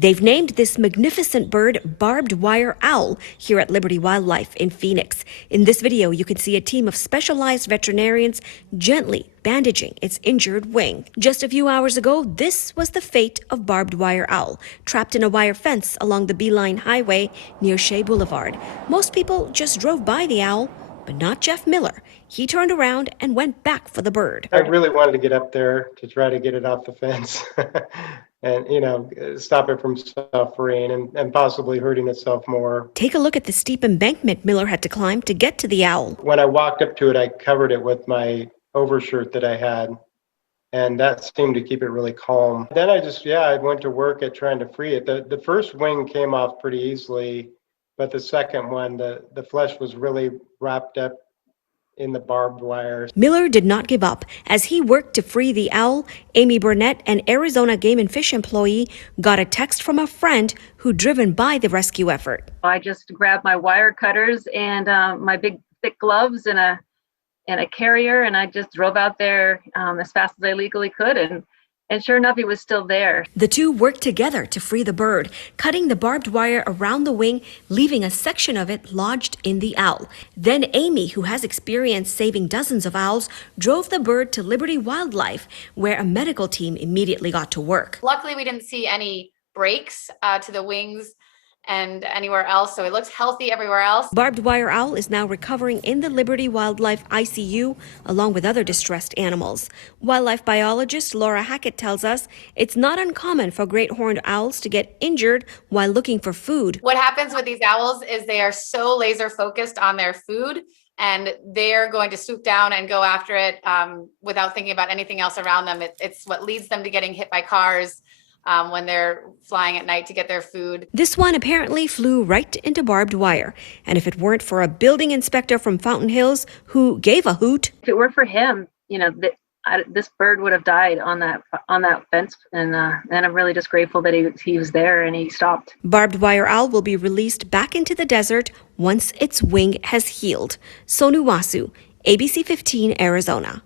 They've named this magnificent bird barbed wire owl here at Liberty Wildlife in Phoenix. In this video, you can see a team of specialized veterinarians gently bandaging its injured wing. Just a few hours ago, this was the fate of barbed wire owl, trapped in a wire fence along the Beeline Highway near Shea Boulevard. Most people just drove by the owl, but not Jeff Miller. He turned around and went back for the bird. I really wanted to get up there to try to get it off the fence and, stop it from suffering and possibly hurting itself more. Take a look at the steep embankment Miller had to climb to get to the owl. When I walked up to it, I covered it with my overshirt that I had, and that seemed to keep it really calm. Then I went to work at trying to free it. The first wing came off pretty easily, but the second one, the flesh was really wrapped up in the barbed wire. Miller did not give up. As he worked to free the owl, Amy Burnett, an Arizona Game and Fish employee, got a text from a friend who'd driven by the rescue effort. I just grabbed my wire cutters and my big thick gloves and a carrier, and I just drove out there as fast as I legally could, and sure enough, he was still there. The two worked together to free the bird, cutting the barbed wire around the wing, leaving a section of it lodged in the owl. Then Amy, who has experience saving dozens of owls, drove the bird to Liberty Wildlife, where a medical team immediately got to work. Luckily, we didn't see any breaks to the wings and anywhere else, so it looks healthy everywhere else. Barbed wire owl is now recovering in the Liberty Wildlife ICU along with other distressed animals. Wildlife biologist Laura Hackett tells us it's not uncommon for great horned owls to get injured while looking for food. What happens with these owls is they are so laser focused on their food, and they're going to swoop down and go after it without thinking about anything else around them. It's what leads them to getting hit by cars when they're flying at night to get their food. This one apparently flew right into barbed wire. And if it weren't for a building inspector from Fountain Hills who gave a hoot. If it were for him, this bird would have died on that fence. And I'm really just grateful that he was there and he stopped. Barbed wire owl will be released back into the desert once its wing has healed. Sonu Wasu, ABC 15, Arizona.